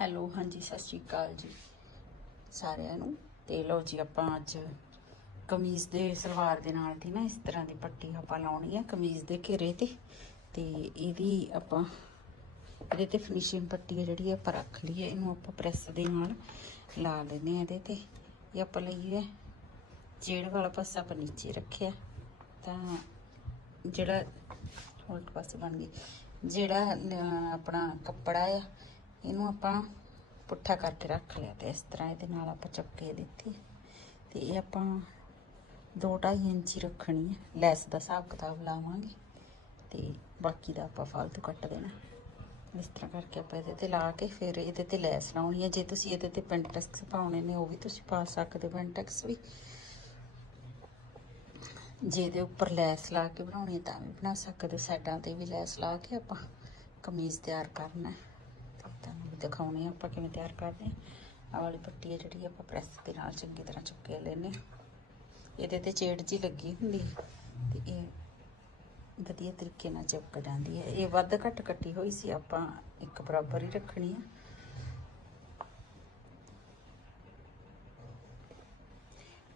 Hello, ਹਾਂਜੀ, ਸਤਿ ਸ਼੍ਰੀ ਅਕਾਲ ਜੀ ਸਾਰਿਆਂ ਨੂੰ। ਤੇ ਲਓ ਜੀ, ਆਪਾਂ ਅੱਜ ਕਮੀਜ਼ ਦੇ ਸਲਵਾਰ ਦੇ ਨਾਲ ਦੀ ਨਾ ਇਸ ਤਰ੍ਹਾਂ ਦੀ ਪੱਟੀ ਆਪਾਂ ਲਾਉਣੀ ਆ ਕਮੀਜ਼ ਦੇ ਘੇਰੇ ਤੇ। ਤੇ ਇਹਦੀ ਆਪਾਂ, ਇਹਦੇ ਤੇ ਫਿਨਿਸ਼ਿੰਗ ਪੱਟੀ ਹੈ ਜਿਹੜੀ, ਆਪਾਂ ਰੱਖ ਲਈ ਹੈ ਇਹਨੂੰ ਆਪਾਂ ਪ੍ਰੈਸ ਦੇ ਨਾਲ ਲਾ ਲੈਨੇ ਆ ਇਹਦੇ ਤੇ। ਇਹ ਆਪਾਂ ਲਈਏ ਹੈ ਜੇੜ ਵਾਲਾ ਪਾਸਾ ਆਪਾਂ ਨੀਚੇ ਰੱਖਿਆ। ਤਾਂ ਜਿਹੜਾ, ਉਲਟ ਪਾਸੇ ਬਣ ਗਈ। ਜਿਹੜਾ ਆਪਣਾ ਕੱਪੜਾ ਆ ਇਹਨੂੰ ਆਪਾਂ ਪੁੱਠਾ ਕਰਕੇ ਰੱਖ ਲਿਆ ਤੇ ਇਸ ਤਰ੍ਹਾਂ ਇਹਦੇ ਨਾਲ ਆਪਾਂ ਚੱਕੇ ਦਿੱਤੀ ਤੇ ਇਹ ਆਪਾਂ 2.5 ਇੰਚ ਰੱਖਣੀ ਹੈ। ਲੈਸ ਦਾ ਹਿਸਾਬ ਕਿਤਾਬ ਲਾਵਾਂਗੇ ਤੇ ਬਾਕੀ ਦਾ ਆਪਾਂ ਫਾਲਤੂ ਕੱਟ ਦੇਣਾ। ਇਸ ਤਰ੍ਹਾਂ ਕਰਕੇ ਆਪਾਂ ਇਹਦੇ ਤੇ ਲਾ ਕੇ ਫਿਰ ਇਹਦੇ ਤੇ ਲੈਸ ਲਾਉਣੀ ਹੈ। ਜੇ ਤੁਸੀਂ ਇਹਦੇ ਤੇ ਪੈਂਟੈਕਸ ਪਾਉਣੇ ਨੇ, ਉਹ ਵੀ ਤੁਸੀਂ ਪਾ ਸਕਦੇ ਹੋ ਪੈਂਟੈਕਸ ਵੀ। ਜੇ ਇਹਦੇ ਉੱਪਰ ਲੈਸ ਲਾ ਕੇ ਬਣਾਉਣੀ ਹੈ ਤਾਂ ਵੀ ਬਣਾ ਸਕਦੇ ਹੋ। ਸਾਈਡਾਂ ਤੇ ਵੀ ਲੈਸ ਲਾ ਕੇ ਆਪਾਂ ਕਮੀਜ਼ ਤਿਆਰ ਕਰਨਾ ਹੈ। ਦਿਖਾਉਣੇ ਆ, ਆਪਾਂ ਕਿਵੇਂ ਤਿਆਰ ਕਰਦੇ ਹਾਂ ਆਹ ਵਾਲੀ ਪੱਟੀ ਹੈ ਜਿਹੜੀ ਆਪਾਂ ਪ੍ਰੈਸ ਦੇ ਨਾਲ ਚੰਗੀ ਤਰ੍ਹਾਂ ਚੁੱਕੇ ਲੈਨੇ ਹਾਂ। ਇਹਦੇ ਤੇ ਚੇੜ ਜੀ ਲੱਗੀ ਹੁੰਦੀ ਹੈ ਤੇ ਇਹ ਵਧੀਆ ਤਰੀਕੇ ਨਾਲ ਚਿਪਕ ਜਾਂਦੀ ਹੈ ਇਹ ਵੱਧ ਘੱਟ ਕੱਟੀ ਹੋਈ ਸੀ, ਆਪਾਂ ਇੱਕ ਬਰਾਬਰ ਹੀ ਰੱਖਣੀ ਆ।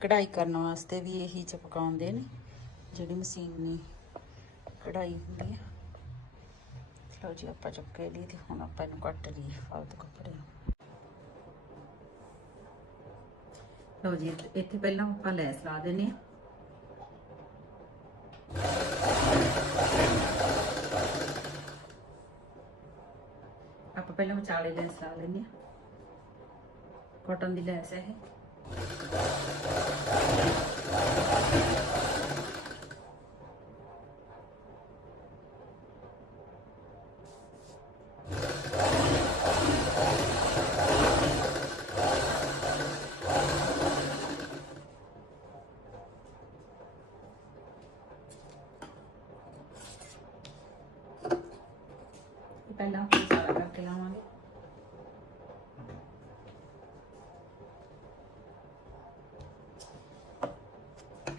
ਕਢਾਈ ਕਰਨ ਵਾਸਤੇ ਵੀ ਇਹੀ ਚਿਪਕਾਉਂਦੇ ਨੇ, ਜਿਹੜੀ ਮਸ਼ੀਨੀ ਕਢਾਈ ਹੁੰਦੀ ਹੈ ਲਓ ਜੀ, ਆਪਾਂ ਚੁੱਕੇ ਲਈ ਤੇ ਹੁਣ ਆਪਾਂ ਇਹਨੂੰ ਕੱਟ ਲਈ ਫਾਲਤੂ ਕੱਪੜੇ ਨੂੰ। ਲਓ ਜੀ, ਇੱਥੇ- ਪਹਿਲਾਂ ਆਪਾਂ ਲੈਸ ਲਾ ਦਿੰਨੇ ਆ ਆਪਾਂ ਪਹਿਲਾਂ ਵਿਚਾਲੇ ਲੈਸ ਲਾ ਲੈਂਦੇ ਆ ਕਾਟਨ ਦੀ ਲੈਸ ਹੈ ਇਹ। ਪਹਿਲਾਂ ਆਪਾਂ ਕਰਕੇ ਲਾਵਾਂਗੇ।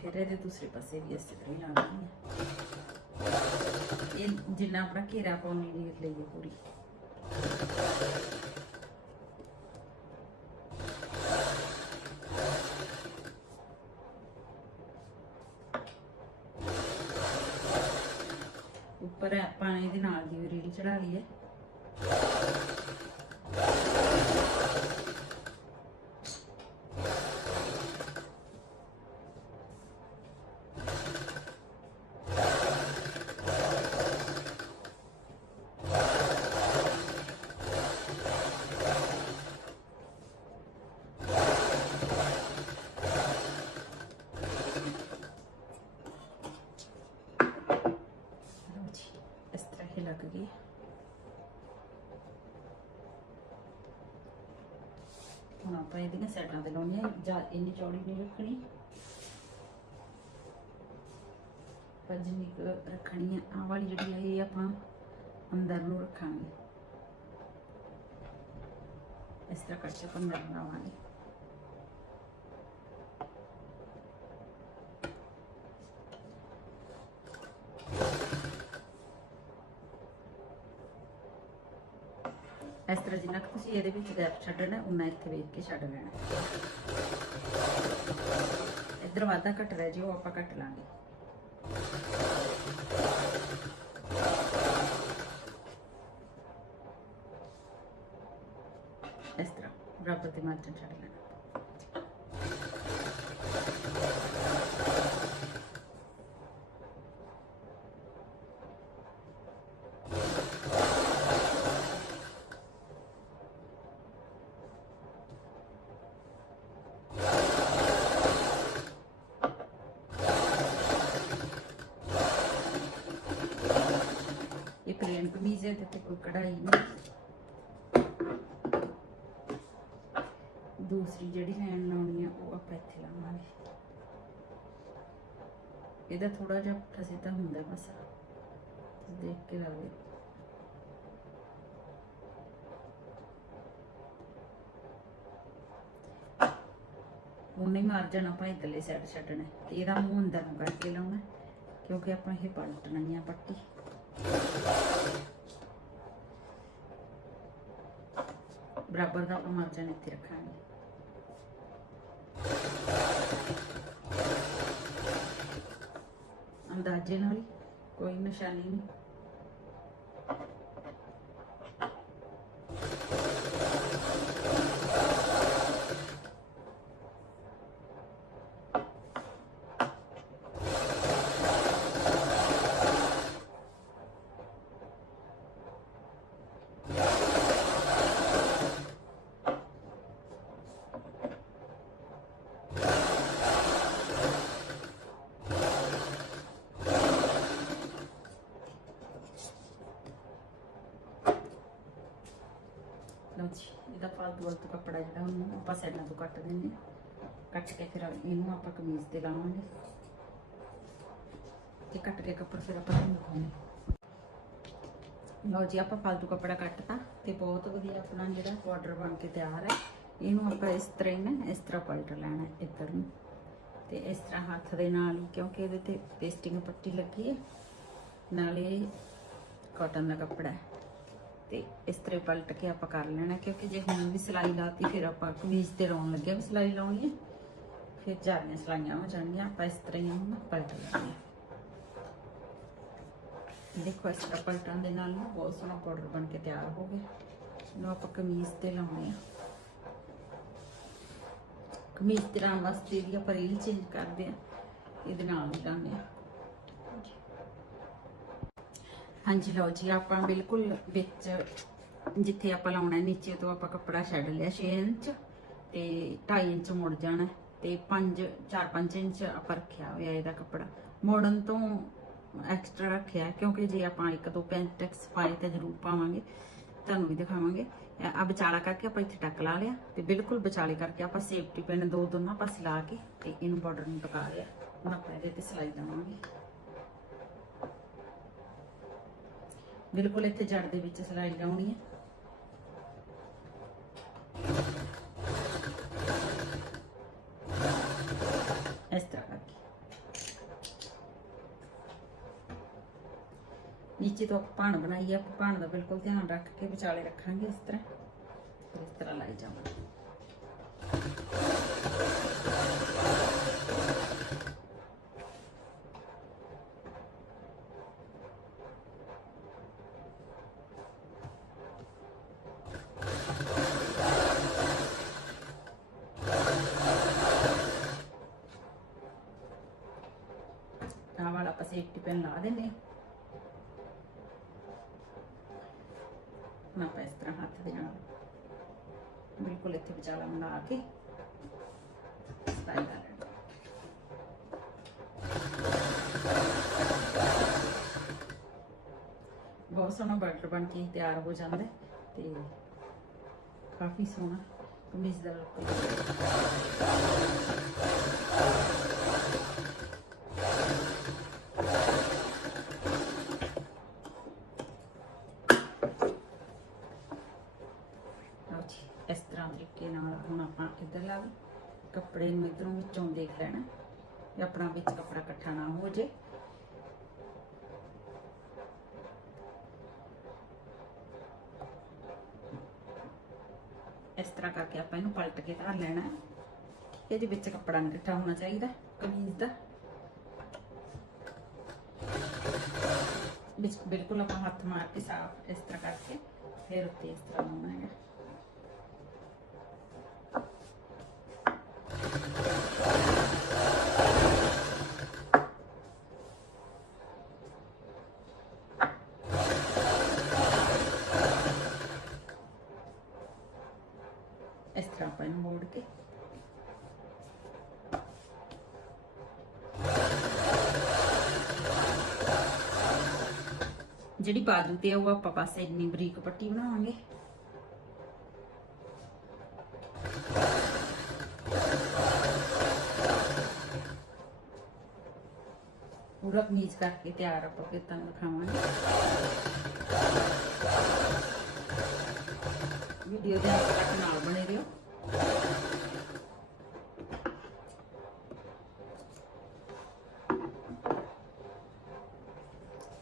ਫਿਰ ਇਹਦੇ ਦੂਸਰੇ ਪਾਸੇ ਵੀ ਇਸੇ ਤਰ੍ਹਾਂ ਹੀ ਲਾਉਣੀ। ਇਹ ਜਿੰਨਾ ਆਪਣਾ ਘੇਰਾ ਪਾਉਣੀ ਦੀ ਲਈਏ ਪੂਰੀ। ਉੱਪਰ ਆਪਾਂ ਇਹਦੇ ਨਾਲ ਦੀ ਰੀਲ ਚੜਾ ਲਈ ਹੈ ਲਓ ਜੀ ਇਸ ਤਰ੍ਹਾਂ ਹੀ ਲੱਗ ਗਈ ਹੁਣ ਆਪਾਂ ਇਹਦੀਆਂ ਸਾਈਡਾਂ ਤੇ ਲਾਉਣੀਆਂ ਜਾਂ, ਇੰਨੀ ਚੌੜੀ ਨਹੀਂ ਰੱਖਣੀ। ਪਰ ਜਿੰਨੀ ਕੁ ਰੱਖਣੀ ਹੈ ਆਹ ਵਾਲੀ ਜਿਹੜੀ ਆ, ਇਹ ਆਪਾਂ ਅੰਦਰ ਨੂੰ ਰੱਖਾਂਗੇ। ਇਸ ਤਰ੍ਹਾਂ ਕਰਕੇ ਆਪਾਂ ਅੰਦਰ ਬਣਾਵਾਂਗੇ ਇਸ ਤਰ੍ਹਾਂ ਜਿੰਨਾ ਕੁ ਤੁਸੀਂ ਇਹਦੇ ਵਿੱਚ ਗੈਪ ਛੱਡਣਾ, ਉਨਾ ਇੱਥੇ ਵੇਖ ਕੇ ਛੱਡ ਲੈਣਾ। ਇੱਧਰ ਵਾਧਾ ਘਟ ਜੀ, ਉਹ ਆਪਾਂ ਕੱਟ ਲਾਂਗੇ। ਇਸ ਤਰ੍ਹਾਂ ਬਰਾਬਰ ਦੇ ਮਾਰਜਨ ਛੱਡ ਲੈਣਾ ਇਹ ਪਲੇਨ ਕਮੀਜ਼ ਹੈ ਤੇ ਕੋਈ ਕਢਾਈ ਨਹੀਂ। ਦੂਸਰੀ ਜਿਹੜੀ ਲਾਈਨ ਲਾਉਣੀ ਆ, ਉਹ ਆਪਾਂ ਇੱਥੇ ਲਾਵਾਂਗੇ। ਇਹਦਾ ਥੋੜਾ ਜਿਹਾ ਪੁੱਠਾ ਸਿੱਧਾ ਹੁੰਦਾ ਬਸ। ਦੇਖ ਕੇ ਲਾ ਲਿਓ। ਉਹਨੇ ਮਾਰਜਨ ਆਪਾਂ ਇਧਰਲੇ ਸਾਈਡ ਛੱਡਣਾ ਤੇ ਇਹਦਾ ਮੂੰਹ ਅੰਦਰ ਨੂੰ ਕਰਕੇ ਲਾਉਣਾ ਕਿਉਂਕਿ ਆਪਾਂ ਇਹ ਪਲਟਣਾ ਹੀ ਆ ਪੱਟੀ। ਬਰਾਬਰ ਦਾ ਆਪਾਂ ਮਾਰਜਨ ਇੱਥੇ ਰੱਖਾਂਗੇ। ਅੰਦਾਜ਼ੇ ਨਾਲ ਕੋਈ ਨਿਸ਼ਾਨੀ ਨਹੀਂ ਲਓ ਜੀ ਇਹਦਾ ਫਾਲਤੂ ਵਾਲਤੂ ਕੱਪੜਾ ਜਿਹੜਾ ਉਹਨੂੰ ਆਪਾਂ ਸਾਈਡਾਂ ਤੋਂ ਕੱਟ ਦਿੰਦੇ ਕੱਟ ਕੇ ਫਿਰ ਇਹਨੂੰ ਆਪਾਂ ਕਮੀਜ਼ ਤੇ ਲਾਵਾਂਗੇ। ਤੇ ਕੱਟ ਕੇ ਕੱਪੜਾ ਫਿਰ ਆਪਾਂ ਤੁਹਾਨੂੰ ਦਿਖਾਉਂਦੇ ਲਓ ਜੀ, ਆਪਾਂ ਫਾਲਤੂ ਕੱਪੜਾ ਕੱਟਤਾ ਤੇ ਬਹੁਤ ਵਧੀਆ ਆਪਣਾ ਜਿਹੜਾ ਬਾਰਡਰ ਬਣ ਕੇ ਤਿਆਰ ਹੈ। ਇਹਨੂੰ ਆਪਾਂ ਇਸ ਤਰ੍ਹਾਂ ਹੀ ਨਾ, ਇਸ ਤਰ੍ਹਾਂ ਪਲਟ ਲੈਣਾ ਇੱਧਰ ਨੂੰ। ਤੇ ਇਸ ਤਰ੍ਹਾਂ ਹੱਥ ਦੇ ਨਾਲ ਕਿਉਂਕਿ ਇਹਦੇ ਤੇ ਪੇਸਟਿੰਗ ਪੱਟੀ ਲੱਗੀ ਹੈ। ਨਾਲੇ ਕਾਟਨ ਦਾ ਕੱਪੜਾ ਹੈ। ਤੇ ਇਸ ਤਰ੍ਹਾਂ ਹੀ ਪਲਟ ਕੇ ਆਪਾਂ ਕਰ ਲੈਣਾ, ਕਿਉਂਕਿ ਜੇ ਹੁਣ ਵੀ ਸਿਲਾਈ ਲਾਤੀ, ਫਿਰ ਆਪਾਂ ਕਮੀਜ਼ ਤੇ ਲਾਉਣ ਲੱਗਿਆ ਵੀ ਸਿਲਾਈ ਲਾਉਣੀ ਹੈ। ਫਿਰ ਜਾਰੀਆਂ ਸਲਾਈਆਂ ਹੋ ਜਾਣਗੀਆਂ, ਆਪਾਂ ਇਸ ਤਰ੍ਹਾਂ ਹੀ ਹੁਣ ਪਲਟ ਲੈਣੀ ਹੈ। ਦੇਖੋ, ਇਸ ਤਰ੍ਹਾਂ ਪਲਟਣ ਦੇ ਨਾਲ ਨਾ ਬਹੁਤ ਸੋਹਣਾ ਪਾਊਡਰ ਬਣ ਕੇ ਤਿਆਰ ਹੋ ਗਿਆ। ਇਹਨੂੰ ਆਪਾਂ ਕਮੀਜ਼ ਤੇ ਲਾਉਣੇ ਆ ਕਮੀਜ਼ ਤੇ ਲਾਉਣ ਵਾਸਤੇ ਵੀ ਆਪਾਂ ਰੀਲ ਚੇਂਜ ਕਰਦੇ ਆ ਇਹਦੇ ਨਾਲ ਹੀ ਲਾਉਂਦੇ ਆ ਹਾਂਜੀ, ਲਓ ਜੀ, ਆਪਾਂ ਬਿਲਕੁਲ ਵਿੱਚ ਜਿੱਥੇ ਆਪਾਂ ਲਾਉਣਾ ਹੈ, ਨੀਚੇ ਤੋਂ ਆਪਾਂ ਕੱਪੜਾ ਛੱਡ ਲਿਆ 6 ਇੰਚ ਤੇ 2.5 ਇੰਚ ਮੁੜ ਜਾਣਾ ਹੈ ਤੇ 5 4-5 ਇੰਚ ਆਪਾਂ ਰੱਖਿਆ ਹੋਇਆ ਇਹਦਾ ਕੱਪੜਾ। ਮੋੜਨ ਤੋਂ ਐਕਸਟਰਾ ਰੱਖਿਆ ਕਿਉਂਕਿ ਜੇ ਆਪਾਂ ਇੱਕ ਦੋ ਪੈਂਟੈਕਸ ਪਾਏ ਤਾਂ ਜ਼ਰੂਰ ਪਾਵਾਂਗੇ, ਤੁਹਾਨੂੰ ਵੀ ਦਿਖਾਵਾਂਗੇ। ਆ ਵਿਚਾਲਾ ਕਰਕੇ ਆਪਾਂ ਇੱਥੇ ਟੱਕ ਲਾ ਲਿਆ ਤੇ ਬਿਲਕੁਲ ਵਿਚਾਲੇ ਕਰਕੇ ਆਪਾਂ ਸੇਫਟੀ ਪਿਨ ਦੋ ਦੋਨਾਂ ਪਾਸੇ ਲਾ ਕੇ ਤੇ ਇਹਨੂੰ ਬਾਰਡਰ ਨੂੰ ਟਕਾ ਲਿਆ। ਹੁਣ ਆਪਾਂ ਇਹਦੇ ਤੇ ਸਿਲਾਈ ਦੇਵਾਂਗੇ। ਬਿਲਕੁਲ ਇੱਥੇ ਜੜ ਦੇ ਵਿੱਚ ਸਿਲਾਈ ਲਾਉਣੀ ਹੈ। ਇਸ ਤਰ੍ਹਾਂ ਕਰਕੇ। ਨੀਚੇ ਤੋਂ ਆਪਾਂ ਭਾਣ ਬਣਾਈ ਹੈ। ਆਪਾਂ ਭਾਣ ਦਾ ਬਿਲਕੁਲ ਧਿਆਨ ਰੱਖ ਕੇ ਵਿਚਾਲੇ ਰੱਖਾਂਗੇ ਇਸ ਤਰ੍ਹਾਂ। ਫਿਰ ਇਸ ਤਰ੍ਹਾਂ ਲਾਈ ਜਾਵਾਂਗੇ। ਆਹ ਵਾਲਾ ਆਪਾਂ ਲਾ ਦਿੰਦੇ ਹੁਣ ਆਪਾਂ ਇਸ ਤਰ੍ਹਾਂ ਹੱਥ ਦੇ ਨਾਲ ਬਿਲਕੁਲ ਇੱਥੇ ਵਿਚਾਲਾ ਬਣਾ ਕੇ ਸਟਾਈਲ ਕਰ ਬਹੁਤ ਸੋਹਣਾ ਬਟਰ ਬਣ ਕੇ ਤਿਆਰ ਹੋ ਜਾਂਦਾ ਤੇ ਕਾਫੀ ਸੋਹਣਾ ਕਮੀਜ਼ ਦਾ ਇਸ ਤਰ੍ਹਾਂ ਤਰੀਕੇ ਨਾਲ ਹੁਣ ਆਪਾਂ ਇੱਧਰ ਲਾ ਕੱਪੜੇ ਨੂੰ ਇਧਰੋਂ ਵਿੱਚੋਂ ਦੇਖ ਲੈਣਾ ਕਿ ਆਪਣਾ ਵਿੱਚ ਕੱਪੜਾ ਇਕੱਠਾ ਨਾ ਹੋ ਜੇ। ਇਸ ਤਰ੍ਹਾਂ ਕਰਕੇ ਆਪਾਂ ਇਹਨੂੰ ਪਲਟ ਕੇ ਧਾਰ ਲੈਣਾ। ਇਹਦੇ ਵਿੱਚ ਕੱਪੜਾ ਨਹੀਂ ਇਕੱਠਾ ਹੋਣਾ ਚਾਹੀਦਾ, ਕਮੀਜ਼ ਦਾ। ਬਿਲਕੁਲ ਆਪਾਂ ਹੱਥ ਮਾਰ ਕੇ ਸਾਫ਼ ਇਸ ਤਰ੍ਹਾਂ ਕਰਕੇ ਫਿਰ ਉੱਤੇ ਇਸ ਤਰ੍ਹਾਂ ਲਾਉਣਾ ਹੈਗਾ ਇਸ ਤਰ੍ਹਾਂ ਆਪਾਂ ਇਹਨੂੰ ਮੋੜ ਕੇ ਜਿਹੜੀ ਬਾਜੂ ਤੇ ਆ, ਉਹ ਆਪਾਂ ਬਸ ਇੰਨੀ ਬਰੀਕ ਪੱਟੀ ਬਣਾਵਾਂਗੇ। ਪੂਰਾ ਕਮੀਜ਼ ਕਰਕੇ ਤਿਆਰ ਆਪਾਂ ਫਿਰ ਤੁਹਾਨੂੰ ਦਿਖਾਵਾਂਗੇ। ਵੀਡੀਓ ਦੇ ਅੰਤ ਤੱਕ ਨਾਲ ਬਣੇ ਰਹੋ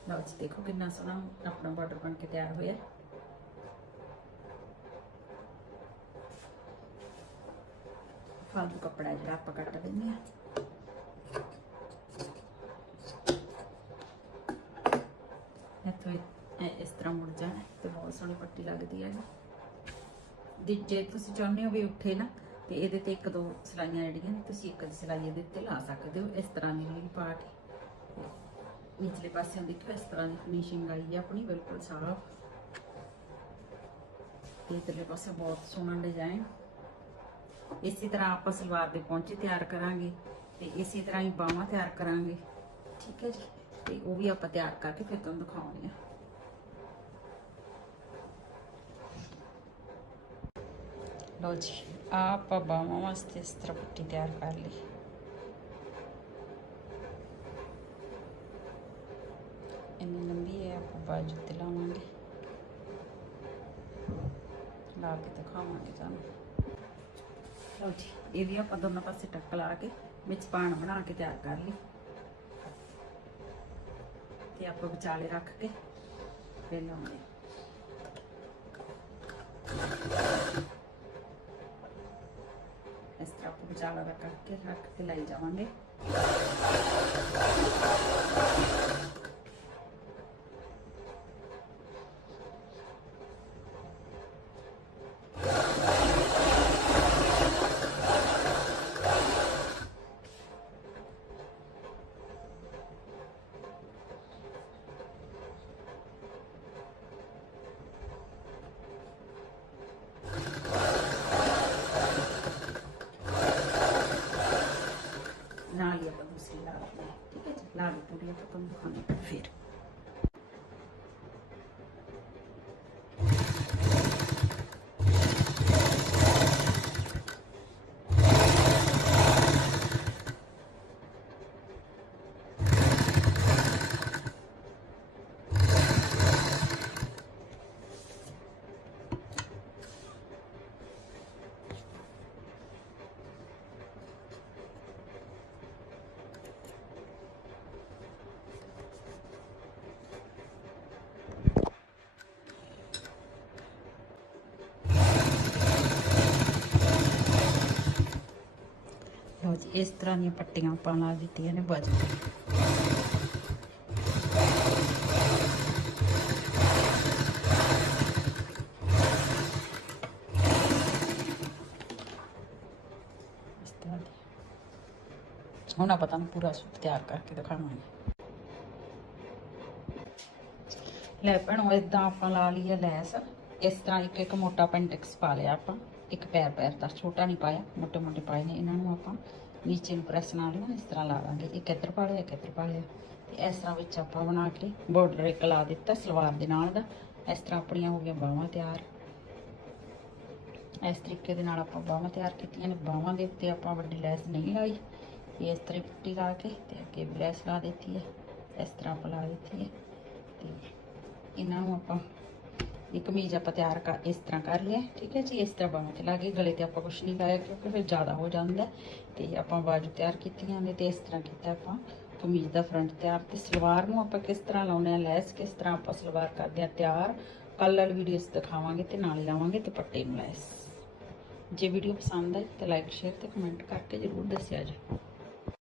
ਲਓ ਜੀ ਦੇਖੋ ਕਿੰਨਾ ਸੋਹਣਾ ਆਪਣਾ ਬਾਰਡਰ ਬਣ ਕੇ ਤਿਆਰ ਹੋਇਆ। ਫਾਲਤੂ ਕੱਪੜਾ ਜਿਹੜਾ ਆਪਾਂ ਕੱਟ ਦਿੰਦੇ ਆ ਇੱਥੋਂ ਇਸ ਤਰ੍ਹਾਂ ਮੁੜ ਜਾਣਾ ਤੇ ਬਹੁਤ ਸੋਹਣੀ ਪੱਟੀ ਲੱਗਦੀ ਹੈ ਦੀ ਜੇ ਤੁਸੀਂ ਚਾਹੁੰਦੇ ਹੋ ਵੀ ਉੱਠੇ ਨਾ, ਤੇ ਇਹਦੇ ਤੇ ਇੱਕ ਦੋ ਸਲਾਈਆਂ ਜਿਹੜੀਆਂ ਨੇ, ਤੁਸੀਂ ਇੱਕ ਦੀ ਸਲਾਈ ਇਹਦੇ ਉੱਤੇ ਲਾ ਸਕਦੇ ਹੋ। ਇਸ ਤਰ੍ਹਾਂ ਦੀ ਵੀ ਪਾ ਨਿਚਲੇ ਪਾਸਿਓਂ ਦੇਖੋ ਇਸ ਤਰ੍ਹਾਂ ਦੀ ਫਿਨਿਸ਼ਿੰਗ ਆਈ ਹੈ ਆਪਣੀ ਬਿਲਕੁਲ ਸਾਫ਼ ਇਧਰਲੇ ਪਾਸੇ ਬਹੁਤ ਸੋਹਣਾ ਡਿਜ਼ਾਈਨ ਇਸੇ ਤਰ੍ਹਾਂ ਆਪਾਂ ਸਲਵਾਰ ਦੇ ਪਹੁੰਚੇ ਤਿਆਰ ਕਰਾਂਗੇ ਤੇ ਇਸੇ ਤਰ੍ਹਾਂ ਹੀ ਬਾਹਾਂ ਤਿਆਰ ਕਰਾਂਗੇ ਠੀਕ ਹੈ ਜੀ ਤੇ ਉਹ ਵੀ ਆਪਾਂ ਤਿਆਰ ਕਰਕੇ ਫਿਰ ਤੁਹਾਨੂੰ ਦਿਖਾਉਣੇ ਆ ਲਓ ਜੀ ਆਹ ਆਪਾਂ ਬਾਹਾਂ ਵਾਸਤੇ ਇਸ ਤਰ੍ਹਾਂ ਪੱਟੀ ਤਿਆਰ ਕਰ ਲਈ ਇੰਨੀ ਲੰਬੀ ਹੈ ਆਪਾਂ ਬਾਜੂ ਤੇ ਲਾਵਾਂਗੇ। ਲਾ ਕੇ ਦਿਖਾਵਾਂਗੇ ਤੁਹਾਨੂੰ। ਲਓ ਜੀ, ਇਹ ਵੀ ਆਪਾਂ ਦੋਨੋਂ ਪਾਸੇ ਟੱਕ ਲਾ ਕੇ ਵਿੱਚ ਪਾਣ ਬਣਾ ਕੇ ਤਿਆਰ ਕਰ ਲਈ। ਤੇ ਆਪਾਂ ਵਿਚਾਲੇ ਰੱਖ ਕੇ ਫਿਰ ਲਾਉਂਗੇ ਇਸ ਤਰ੍ਹਾਂ ਆਪਾਂ ਵਿਚਾਲਾ ਰੱਖ ਕੇ ਰੱਖ ਕੇ ਲਾਈ ਜਾਵਾਂਗੇ। ਲਓ ਜੀ, ਇਸ ਤਰ੍ਹਾਂ ਦੀਆਂ ਪੱਟੀਆਂ ਆਪਾਂ ਲਾ ਦਿੱਤੀਆਂ ਨੇ ਬਾਜੂ ਹੁਣ ਆਪਾਂ ਤੁਹਾਨੂੰ ਪੂਰਾ ਸੂਟ ਤਿਆਰ ਕਰਕੇ ਦਿਖਾਵਾਂਗੇ। ਲੈ ਭੈਣੋ ਇਦਾਂ ਆਪਾਂ ਲਾ ਲਈਏ ਲੈਸ। ਇਸ ਤਰ੍ਹਾਂ ਇੱਕ ਇੱਕ ਮੋਟਾ ਪੈਂਟੈਕਸ ਪਾ ਲਿਆ ਆਪਾਂ। ਇੱਕ ਪੈਰ ਪੈਰ ਦਾ ਛੋਟਾ ਨਹੀਂ ਪਾਇਆ, ਮੋਟੇ ਮੋਟੇ ਪਾਏ ਨੇ, ਇਹਨਾਂ ਨੂੰ ਆਪਾਂ ਨੀਚੇ ਨੂੰ ਪ੍ਰੈਸ ਨਾਲ ਨਾ ਇਸ ਤਰ੍ਹਾਂ ਲਾ ਦਾਂਗੇ। ਇੱਕ ਇੱਧਰ ਪਾ ਲਿਆ, ਇੱਕ ਇੱਧਰ ਪਾ ਲਿਆ। ਤੇ ਇਸ ਤਰ੍ਹਾਂ ਵਿੱਚ ਆਪਾਂ ਬਣਾ ਕੇ ਬਾਰਡਰ ਇੱਕ ਲਾ ਦਿੱਤਾ ਸਲਵਾਰ ਦੇ ਨਾਲ ਦਾ। ਇਸ ਤਰ੍ਹਾਂ ਆਪਣੀਆਂ ਹੋ ਗਈਆਂ ਬਾਹਾਂ ਤਿਆਰ। ਇਸ ਤਰੀਕੇ ਦੇ ਨਾਲ ਆਪਾਂ ਬਾਹਾਂ ਤਿਆਰ ਕੀਤੀਆਂ ਨੇ। ਬਾਹਾਂ ਦੇ ਉੱਤੇ ਆਪਾਂ ਵੱਡੀ ਲੈਸ ਨਹੀਂ ਲਾਈ। ਇਹ ਇਸ ਤਰ੍ਹਾਂ ਪੁੱਟੀ ਲਾ ਕੇ ਤੇ ਅੱਗੇ ਲੈਸ ਲਾ ਦਿੱਤੀ ਹੈ। ਇਸ ਤਰ੍ਹਾਂ ਆਪਾਂ ਲਾ ਦਿੱਤੀ ਹੈ। ਤੇ ਇਹਨਾਂ ਨੂੰ ਆਪਾਂ ਇਹ ਕਮੀਜ਼ ਆਪਾਂ ਤਿਆਰ ਕਰ, ਇਸ ਤਰ੍ਹਾਂ ਕਰ ਲਿਆ ਠੀਕ ਹੈ ਜੀ? ਇਸ ਤਰ੍ਹਾਂ ਬਾਹਾਂ ਤੇ ਲਾ ਕੇ ਗਲੇ ਤੇ ਆਪਾਂ ਕੁਝ ਨਹੀਂ ਲਾਇਆ ਕਿਉਂਕਿ ਫਿਰ ਜ਼ਿਆਦਾ ਹੋ ਜਾਂਦਾ ਹੈ। ਤੇ ਆਪਾਂ ਬਾਜੂ ਤਿਆਰ ਕੀਤੀਆਂ ਨੇ ਤੇ ਇਸ ਤਰ੍ਹਾਂ ਕੀਤਾ ਆਪਾਂ ਕਮੀਜ਼ ਦਾ ਫਰੰਟ ਤਿਆਰ ਤੇ ਸਲਵਾਰ ਨੂੰ ਆਪਾਂ ਕਿਸ ਤਰ੍ਹਾਂ ਲਾਉਣੇ ਆ, ਲੈਸ ਕਿਸ ਤਰ੍ਹਾਂ ਆਪਾਂ ਸਲਵਾਰ ਕਰਦੇ ਆ, ਤਿਆਰ। ਕੱਲ੍ਹ ਵਾਲੀ ਵੀਡੀਓਸ ਦਿਖਾਵਾਂਗੇ ਤੇ ਨਾਲ ਲਾਵਾਂਗੇ ਤੇ ਪੱਟੇ ਨੂੰ ਲੈਸ। ਜੇ ਵੀਡੀਓ ਪਸੰਦ ਆਈ ਤਾਂ ਲਾਈਕ ਸ਼ੇਅਰ ਤੇ ਕਮੈਂਟ ਕਰਕੇ ਜਰੂਰ ਦੱਸਿਆ ਜੀ